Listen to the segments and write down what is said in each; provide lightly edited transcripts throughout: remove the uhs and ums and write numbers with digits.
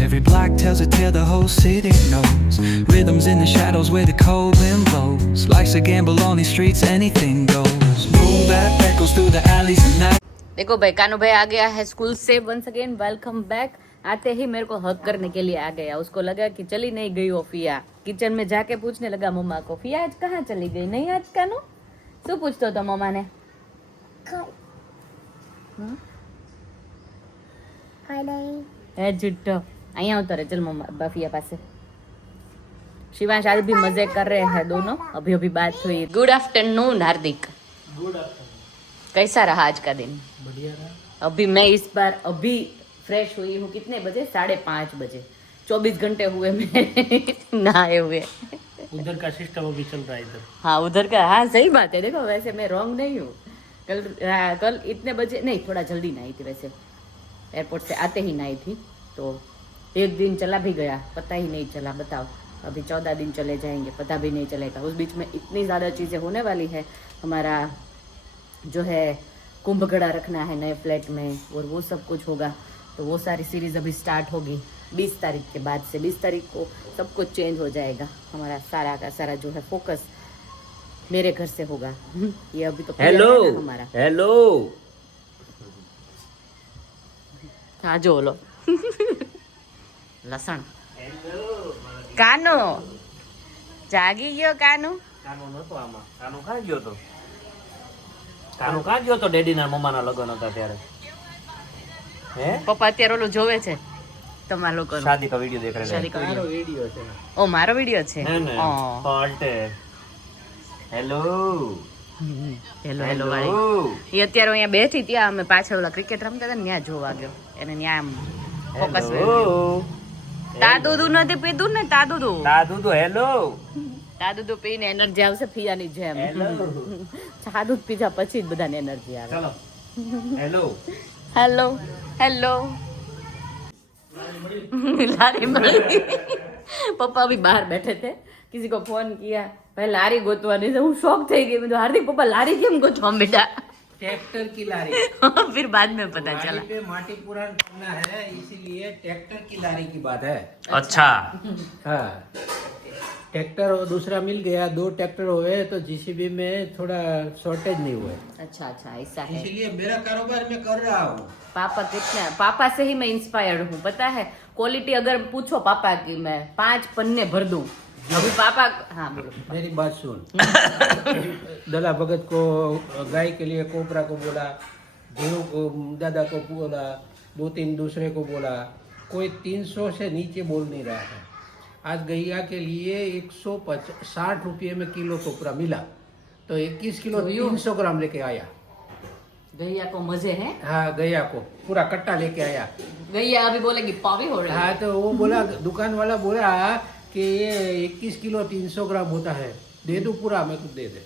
Every block tells a tale the whole city knows. Rhythms in the shadows where the cold wind blows. Life's a gamble on these streets, anything goes. Boom bap echoes through the alleys at night. देखो भाई, कानू भाई आ गया है school से। Once again welcome back. आते ही मेरे को हक करने के लिए आ गया। उसको लगा कि चली नहीं गई हो फिया। किचन में जाके पूछने लगा मम्मा को, फिया आज कहाँ चली गई? नहीं आज कानू શું પૂછતો હતો મમ્માને? है झूठो। અહીંયા उतर चल मम्मा बफिया पास। शिवांश आज भी मजे कर रहे हैं दोनों। अभी अभी बात हुई। Good afternoon Hardik. Good afternoon. कैसा रहा आज का दिन? बढ़िया रहा। अभी मैं इस बार अभी फ्रेश हुई हूँ। कितने बजे? 5:30 बजे। 24 घंटे हुए मेरे नहाए हुए। उधर का सिस्टम अभी चल रहा है इधर। हाँ उधर का। हाँ सही बात है। देखो वैसे मैं रॉन्ग नहीं हूँ। कल इतने बजे नहीं, थोड़ा जल्दी नहाई थी। वैसे एयरपोर्ट से आते ही नहाई थी, तो एक दिन चला भी गया, पता ही नहीं चला। बताओ, अभी 14 दिन चले जाएंगे, पता भी नहीं चलेगा। उस बीच में इतनी ज़्यादा चीज़ें होने वाली है। हमारा जो है कुंभ घड़ा रखना है नए फ्लैट में, और वो सब कुछ होगा। तो वो सारी सीरीज़ अभी स्टार्ट होगी 20 तारीख के बाद से। 20 तारीख को सब कुछ चेंज हो जाएगा। हमारा सारा का सारा जो है फोकस मेरे घर से होगा। ये अभी तो हेलो हमारा हेलो हाँ जो लो લસણ કાનો જાગી ગયો? કાનો કાનો નતો આમાં. કાનો ક્યાં ગયો તો? કાનો ક્યાં ગયો તો? ડેડી ના મમ્માના લગ્ન હતા ત્યારે. હે પપ્પા અત્યારે ઓલું જોવે છે તમારા લોકો શાદી કા વિડિયો દેખ રહે શાદી કા मारो વિડિયો। वीडियो है। ઓ મારો વિડિયો છે? હે ને ઓ ફોલ્ટ. હેલો હેલો હેલો વાળી। એ અત્યારે અહીંયા બેઠી, ત્યાં અમે પાછળ ઓલા ક્રિકેટ રમતા હતા ને ત્યાં જોવા ગયો એને। ત્યાં ફોકસ હેલો તાદુદુ નથી પીધું ને? તાદુદુ દાદુ તો હેલો તાદુદુ પીને એનર્જી આવશે ફિયાની જેમ। હેલો ચા દૂધ પીધા પછી જ બધાને એનર્જી આવે। ચલો હેલો हेलो हेलो लारी मड़ी। पापा अभी बाहर बैठे थे, किसी को फोन किया, पहले लारी गोतवानी से। हूँ शौक થઈ ગઈ। मैं तो हार्दिक पापा लारी કેમ गोतवा बेटा? ट्रैक्टर की लारी। फिर बाद में पता लारी चला। पे माटी पुरान करना है, इसीलिए ट्रैक्टर की लारी की बात है। अच्छा हाँ, ट्रैक्टर और दूसरा मिल गया। 2 ट्रैक्टर हुए तो जीसीबी में थोड़ा शॉर्टेज नहीं हुआ। अच्छा अच्छा ऐसा है। इसीलिए मेरा कारोबार मैं कर रहा हूँ। पापा कितना, पापा से ही मैं इंस्पायर्ड हूँ। पता है क्वालिटी अगर पूछो पापा की, मैं 5 पन्ने भर दूं। अभी पापा हाँ बोलो। मेरी बात सुन। दला भगत को गाय के लिए कोबरा को बोला, धीरू को दादा को बोला, 2-3 दूसरे को बोला। कोई 300 से नीचे बोल नहीं रहा है। आज गैया के लिए 160 रुपये में किलो कोपरा मिला, तो 21 किलो 300 ग्राम लेके आया। गैया को मजे हैं। हाँ, गैया को पूरा कट्टा लेके आया। गैया अभी बोलेगी पावी हो रही है। हाँ, तो वो बोला, दुकान वाला बोला कि ये 21 किलो 300 ग्राम होता है, दे दो पूरा। मैं तो दे दे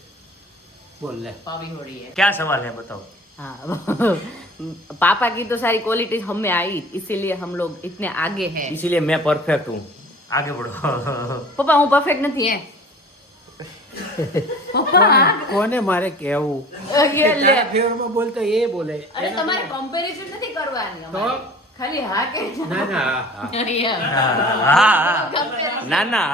बोल ले। पावी हो रही है। क्या सवाल है बताओ? हाँ पापा की तो सारी क्वालिटी हमें आई, इसीलिए हम लोग इतने आगे हैं। इसीलिए मैं परफेक्ट हूँ। आगे बढ़ो। पप्पा હું પરફેક્ટ નથી હે? કોને મારે કહેવું? ફેવર માં બોલતો એ બોલે। અરે તમારે કમ્પેરિઝન નથી કરવાની તો ખાલી હા કે ના ના ના ના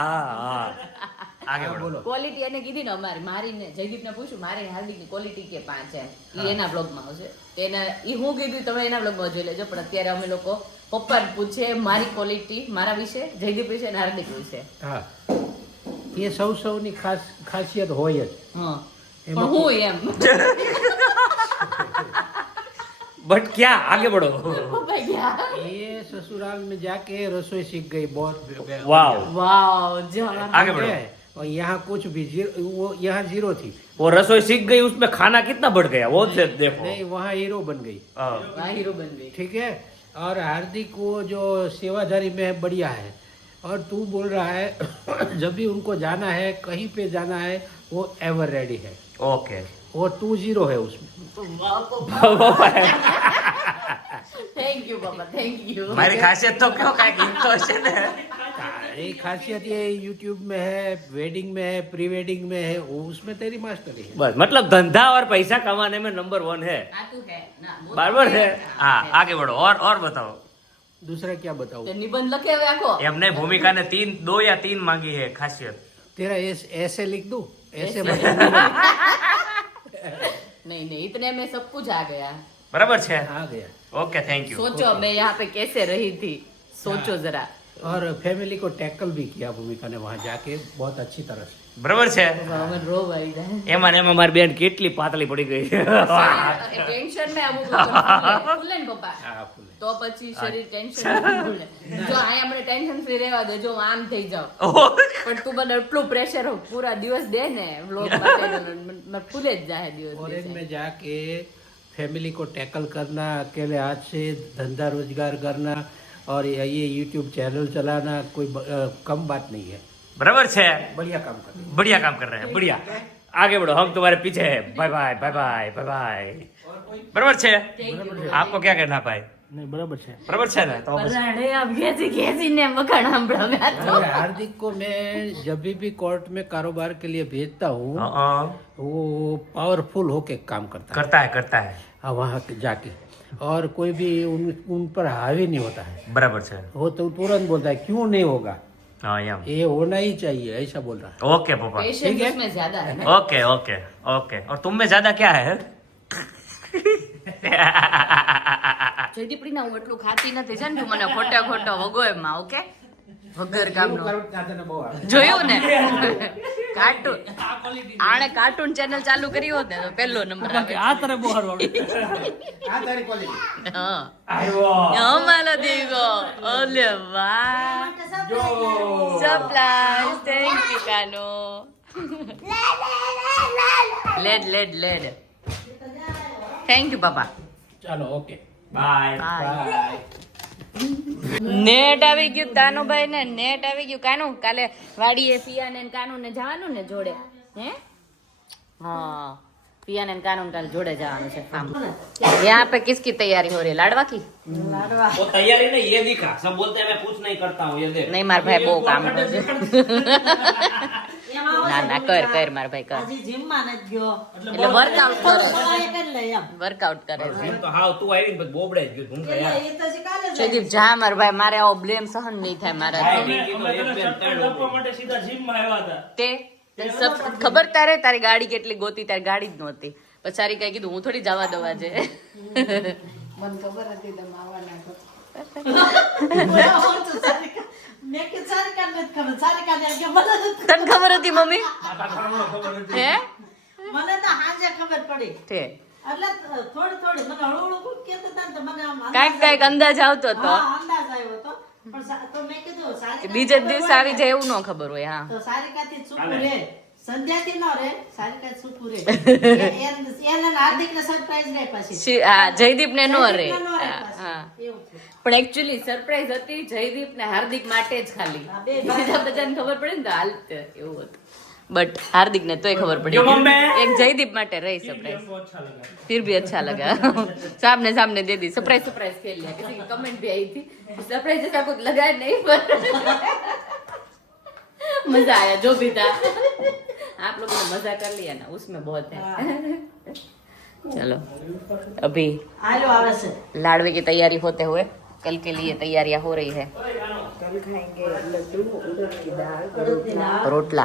आगे बढ़ो। બોલો। ક્વોલિટી એને કીધી ને અમારી, મારીને જયદીપને પૂછ્યું મારી હાર્દિકની ક્વોલિટી કે 5 છે, ઈ એના બ્લોગમાં આવશે। તેને ઈ હું કીધું તમે એના બ્લોગમાં જોઈ લેજો। પણ અત્યારે અમે લોકો પપ્પાને પૂછે મારી ક્વોલિટી, મારા વિશે, જયદીપ વિશે અને હાર્દિક વિશે। હા, એ સૌની ખાસિયત હોય જ। હા પણ હું એમ बट क्या आगे बढ़ो। પપ્પા ગયા ये ससुराल में जाके रसोई सीख गई बहुत। वाह વાવ જો आगे बढ़ो। और यहाँ कुछ भी वो यहाँ 0 थी। वो रसोई सीख गई, उसमें खाना कितना बढ़ गया वो से देखो। नहीं, वहाँ हीरो बन गई। हाँ। હીરો બન ગઈ। ठीक है। और हार्दिक वो जो सेवाधारी में है, बढ़िया है। और तू बोल रहा है जब भी उनको जाना है, कहीं पे जाना है, वो एवर रेडी है। ओके और तू 0 है उसमें। થેન્ક યુ પપ્પા, થેન્ક યુ। મારી ખાસિયત તો કયો કાંઈક હિંટ તો હશે ને। ये खासियत ये यूट्यूब में है, वेडिंग में है, प्री वेडिंग में है, उसमें तेरी मास्टरी है। बस मतलब धंधा और पैसा कमाने में नंबर 1 है। આ તું હે ના बराबर है। हाँ आगे बढ़ो और बताओ। दूसरा क्या बताऊं? તે નિબંધ લખે હવે આખો એમને भूमिका ने 2 या 3 मांगी है खासियत। तेरा ऐसे लिख दूं? ऐसे नहीं नहीं इतने में सब कुछ आ गया बराबर है। आ गया। Okay thank you. सोचो मैं यहाँ पे कैसे रही थी सोचो जरा और फैमिली को टैकल भी किया भूमिका ने वहाँ जाके बहुत अच्छी तरह से। बराबर है। મને રોવ આવી જાય એમાં ને એમાં મારી બેન કેટલી પાતળી પડી ગઈ। ટેન્શન में અમુક લોકો ફૂલે ને પપ્પા हाँ फूले। તો પછી શરીર ટેન્શન ફૂલે જો આ મને ટેન્શન ફ્રી રહેવા દે જો હું આમ થઈ જાઉં પણ તું મને એટલું પ્રેશર પૂરા દિવસ દે ને વ્લોગ માટે મને ફૂલે જ જાય દિવસ फॉरेन में जाके फैमिली को टैकल करना, अकेले हाथ से धंधा रोजगार करना और ये यूट्यूब चैनल चलाना कोई कम बात नहीं है। बराबर है। बढ़िया काम कर रहे हैं। बढ़िया काम कर रहे हैं। बढ़िया आगे बढ़ो हम तुम्हारे पीछे है। Bye bye bye bye bye bye. बराबर है। आपको क्या कहना भाई? नहीं बराबर है। बराबर है ना? तो बस પરાણે આમ ઘેસી ઘેસીને વખાણ સાંભળાવ્યા તો अरे हार्दिक को मैं जब भी कोर्ट में कारोबार के लिए भेजता हूँ वो पावरफुल होके काम करता करता है है वहाँ जाके और कोई भी उन पर हावी नहीं होता है। बराबर है। वो तो तुरंत बोलता है क्यों नहीं होगा, हाँ यम ये होना ही चाहिए, ऐसा बोल रहा है। ओके पापा। પેશન્સ उसमें ज्यादा है ना ओके ओके ओके और तुम में ज्यादा क्या है? જયદીપડી ના હું એટલું ખાતી નથી છે ને તું મને ખોટા ખોટો વગો એમાં ઓકે વગર કામનો જોયું ને કાર્ટૂન આણે કાર્ટૂન ચેનલ ચાલુ કરી હોત ને તો પહેલો નંબર આવે આ તારે બહુ હારું આ તારી ક્વોલિટી માલો દીવો ઓલે વાહ સરપ્રાઈઝ થેન્ક યુ કાનો લેડ થેન્ક યુ પાપા ચાલો ઓકે बाय બાય। નેટ આવી ગયું તાનુભાઈ ને નેટ આવી ગયું કાનુ કાલે વાડીએ પિયા ને કાનુ ને જવાનું ને જોડે હે हाँ पिया ने कानून काल जोड़े जाने से फार्म यहाँ पे किसकी तैयारी हो रही है लाडवा की वो तैयारी नहीं ये दिखा सब बोलते हैं मैं कुछ नहीं करता हूँ ये देख नहीं मार भाई बહુ કામ ના ના કર માર ભાઈ કર હજી જીમમાં નથી ગયો એટલે વર્કઆઉટ કરે કરી લે એમ વર્કઆઉટ કરે છે तो हाँ तू आई बस बोबड़े જ ગયું ઢૂંઢ ગયા એ તો હજી કાલે જ જયદીપ જા માર ભાઈ મારે આવો બ્લેમ સહન નહીં થાય મારા તે સબ ખબર તારે તારી ગાડી કેટલી ગોતી તારી ગાડી જ નહોતી પછી સારી કઈ કીધું હું થોડી જવા દવા છે મને ખબર હતી તમે આવવાના છો મેં કે સારિકા નથી ખબર સારિકા ને કે મને નથી તને ખબર હતી મમ્મી હે મને તો હાજે ખબર પડી તે એટલે થોડી મને હળવું કહેતા હતા ને તો મને આમ કાંઈક અંદાજ આવતો હતો હા, અંદાજ આવ્યો હતો પણ તો મેં કીધું સારિકા બીજે જ દિવસે આવી જાય એવું ન ખબર હોય હા તો સારિકાથી છૂપું રે સંધ્યાથી ન રે સારિકા છૂપું રે એને હાર્દિક ને સરપ્રાઈઝ રે પછી હા જયદીપ ને નો રે જયદીપને નો રે હા, પાછી. હા એવું છે પણ એકચ્યુઅલી સરપ્રાઈઝ હતી જયદીપ ને હાર્દિક માટે જ ખાલી હા, બે બીજા બધાને ખબર પડે ને તો હાલ એવું હતું બટ હાર્દિક ને તોય ખબર જો પડી મમ્મી। એક જયदीप માટે रही सरप्राइज फिर भी अच्छा लगा सामने दे दी सरप्राइज खेल लिया किसी की कमेंट भी आई थी सरप्राइज जैसा कुछ लगा नहीं पर मजा आया जो भी था आप लोगों ने मजा कर लिया ना उसमें बहुत है चलो अभी હાલો આવે છે लाडवे की तैयारी होते हुए कल के लिए तैयारियां हो रही है रोटला રોટલા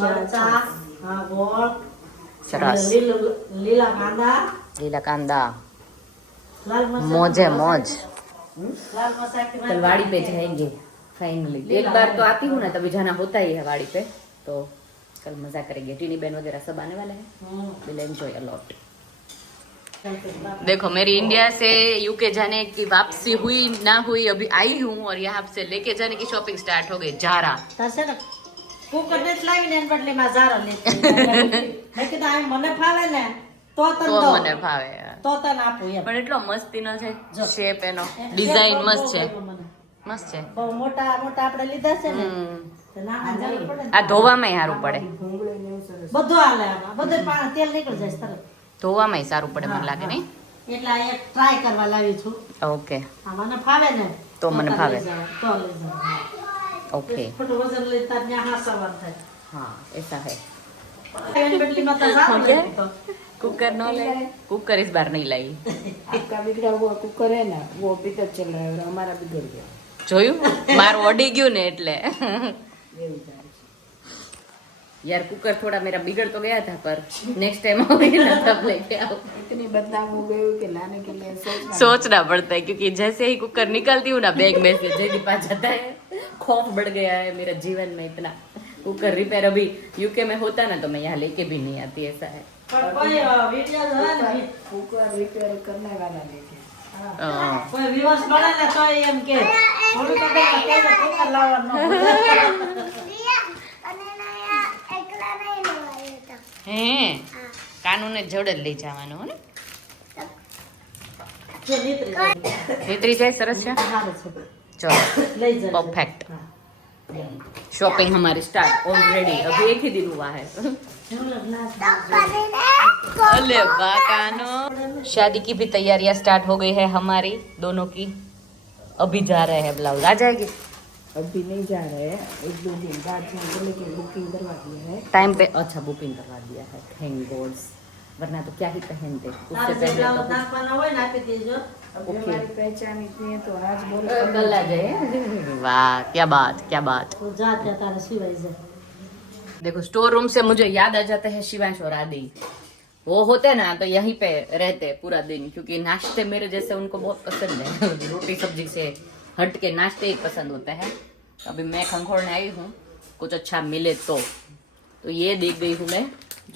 મરચા હા ગોળ સરસ લીલા કાંદા લીલા કાंदा લાલ મરચાં मौजे मौज लाल मरचां की कल वाड़ी पे जाएंगे फाइनली एक बार तो आती हूँ ना तभी जाना होता ही है वाड़ी पे तो कल मजा करेंगे टीनी बहन वगैरह सब आने वाले हैं विल एंजॉय अ लॉट देखो मेरी इंडिया से यूके जाने की वापसी हुई ना हुई अभी आई हूँ और यहाँ से लेके जाने की शॉपिंग स्टार्ट हो गई जारा થશે ને કુકર ને જ લાવીને એના બદલે માં ઝારો લેતી મેં કીધું આ મને ફાવે ને તો તને તો દો મને ભાવે તો તને આપું એમ પણ એટલો મસ્તીનો છે શેપ એનો ડિઝાઇન મસ્ત છે મને. મસ્ત છે બહુ મોટા મોટા આપણે લીધા છે ને હમ. તો નાના જરૂર પડે ને. આ ધોવામાં સારું પડે બધું હાલે આમાં બધું પાણી તેલ નીકળી જાય તરત ધોવામાં સારું પડે મને લાગે નહીં એટલે આ એક ટ્રાય કરવા લાવી છું ઓકે આ મને ફાવે ને તો મને તને ફાવે. લઈ જાવ, તો લઈ જાવ ઓકે ખોટું વજન લઈ તાર ત્યાં હાથ સવાર થાય हाँ ऐसा है એની બદલીમાં તો સારું ઓકે. લાગે તો. कुकर नो ले कुकर इस बार नहीं लाई आपका बिगड़ा हुआ कुकर है ना वो अभी तक चल रहा है और हमारा बिगड़ गया જોયું મારું અડી ગયું ને એટલે એવું થાય છે. यार कुकर थोड़ा मेरा बिगड़ तो गया था पर नेक्स्ट टाइम आऊंगी ना तब लेके आओ इतनी बदनाम हो गई हूँ कि लाने के लिए सोचना पड़ता है क्योंकि जैसे ही कुकर निकलती हूँ ना बैग में से जयदीप आ जाता है खौफ बढ़ गया है मेरा जीवन में इतना कुकर रिपेयर अभी यूके में होता ना तो मैं यहाँ लेके भी नहीं आती ऐसा है પણ કોઈ વિડિયો જોવે ને कुकर रिपेयर करने वाला लेके हाँ। કોઈ વિવસ મળે ને તો એમ કે થોડું તો પેલા કુકર લાવવાનું હે કાનૂને જોડે જ લઈ જવાનું હો ને જે નીતરી જાય. નીતરી જાય સરસ છે સારું છે. चलो લઈ જાય परफेक्ट शॉपिंग हमारी स्टार्ट ऑलरेडी अभी एक ही दिन हुआ है अले बाकानो शादी की भी तैयारियां स्टार्ट हो गई है हमारी दोनों की अभी जा रहे हैं ब्लाउज आ जाएगी अभी नहीं जा रहे हैं 1-2 दिन बाद में बोले कि बुकिंग करवा दिया है टाइम पे अच्छा बुकिंग करवा दिया है थैंक गॉड वरना तो क्या ही पहनते उससे તારે જે पहले બ્લાઉઝ तो નાખવાના હોય ને આપી દેજો अभी हमारी पहचान इतनी है तो आज बोले कल आ जाए वाह क्या बात તો જા ત્યાં તારે સિવાય જાય देखो स्टोर रूम से मुझे याद आ जाते हैं शिवांश और आदि वो होते ना तो यहीं पे रहते पूरा दिन क्योंकि नाश्ते मेरे जैसे उनको बहुत पसंद है रोटी सब्जी से हट के नाश्ते ही पसंद होते हैं अभी मैं खंखोड़ने आई हूँ कुछ अच्छा मिले तो ये देख गई हूँ मैं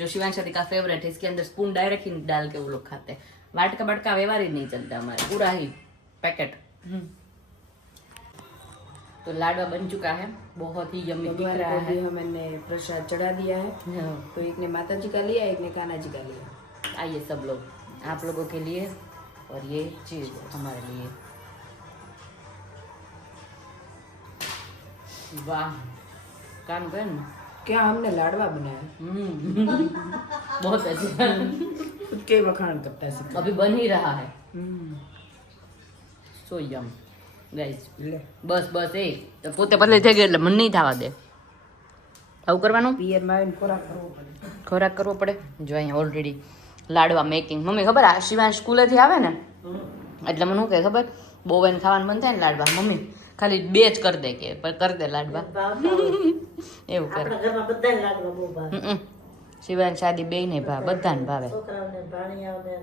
जो शिवांश आदि का फेवरेट है इसके अंदर स्पून डायरेक्ट ही डाल के वो लोग खाते हैं वाटका बटका व्यवहार ही नहीं चलता हमारे पूरा ही पैकेट तो लाडवा बन चुका है बहुत ही यम्मी दिख भगवान रहा को है भी हमने प्रसाद चढ़ा दिया है हाँ। तो एक ने माता जी का लिया एक ने कान्हा जी का लिया आइए सब लोग आप लोगों के लिए और ये चीज हमारे लिए वाह काम कर ना क्या हमने लाडवा बनाया बहुत अच्छे खुद के वखाण करता है सब। अभी बन ही रहा है सो यम गाइस ले બસ બસ એ તો પોતે પતલી થઈ ગઈ એટલે મન નહીં થવા દે આવું કરવાનું પિયર માં ખોરાક કરવો પડે ખોરાક કરવો પડે જો અહીંયા ઓલરેડી લાડવા મેકિંગ મમ્મી ખબર આ શિવાંશ સ્કૂલેથી આવે ને એટલે મને શું કહે ખબર બહુ એને ખાવાનું મન થાય ને લાડવા મમ્મી ખાલી 2 જ કરી દે કે પર કરી દે લાડવા એવું કરે આપણા ઘરમાં બધાને લાડવા બહુ ભાવે શિવાંશ આદિ બે ને ભાવે બધાને ભાવે છોકરાઓને ભાણિયાઓને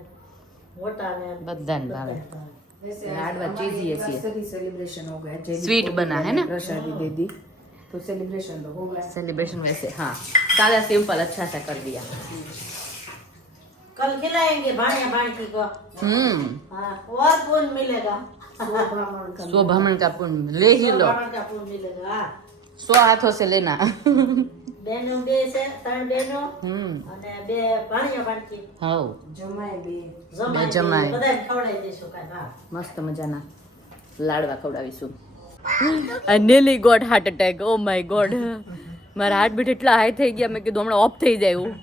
મોટાને બધાને ભાવે वैसे लाडवा चीज़ी ऐसी है। सेलिब्रेशन हो गया जयदीप Sweet को बना है ना? प्रसादी दे दी तो सेलिब्रेशन तो होगा सेलिब्रेशन वैसे हाँ सादा सिंपल अच्छा सा कर दिया कल खिलाएंगे भाणिया भाणकी को हाँ और पुण्य मिलेगा ब्राह्मण का 100 ब्राह्मण का पुण्य ले ही लो ब्राह्मण का पुण्य मिलेगा हाँ 100 हाथों से लेना बहनों બે છે 3 બહેનો અને 2 ભાણિયા ભાણકી हाँ जमाए भी જમાઈ જમાઈ. બધાને ખવડાવી દઈશું કાંઈ હા મસ્ત મજાના લાડવા ખવડાવીશું I nearly got heart attack. Oh my god. મારા હાર્ટ બીટ એટલા હાઈ થઈ ગયા મેં કીધું હમણાં ઓફ થઈ જાય એવું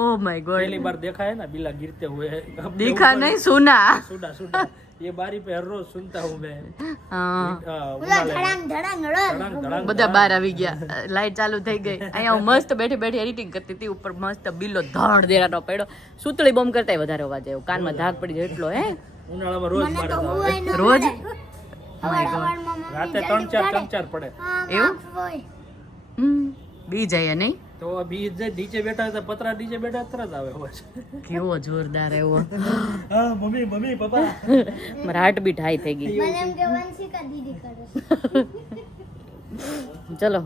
Oh my god. पहली बार देखा है ना बिल्ला गिरते हुए अब दिखा नहीं सुना सुना सुना ये बारी पे हर रोज सुनता हूँ मैं હા धड़ांग धड़ांग બધા બહાર આવી ગયા લાઈટ ચાલુ થઈ ગઈ અહીંયા હું મસ્ત બેઠી બેઠી એડિટિંગ કરતી હતી ઉપર મસ્ત બિલ્લો ધડ દેરાનો પડ્યો સુતળી બોમ્બ કરતા વધારે અવાજ આવ્યો કાનમાં ધાક પડી જાય એટલો હે ઉનાળામાં રોજ મારતા હોય. રોજ રાતે 3-4 પડે એવું બી જાય નહીં તો અભી જે નીચે બેઠા હતા પતરા નીચે બેઠા તરત આવે અવાજ કેવો જોરદાર આવ્યો હા મમ્મી મમ્મી પપ્પા મારા હાર્ટ બીટ હાઈ થઈ ગઈ चलो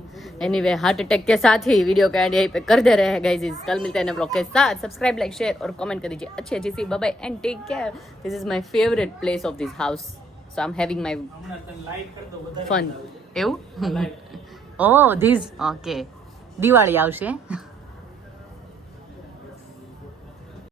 एनीवे हार्ट अटैक के साथ ही वीडियो का एंड यहीं पे कर दे रहे हैं गाइस कल मिलते हैं नए ब्लॉग के साथ सब्सक्राइब लाइक शेयर और कमेंट कर दीजिए अच्छी अच्छी सी bye and take care this is my favourite place of this house so I am having my light કર દો વધારે ફન એવું ઓ ધીસ ઓકે દિવાળી આવશે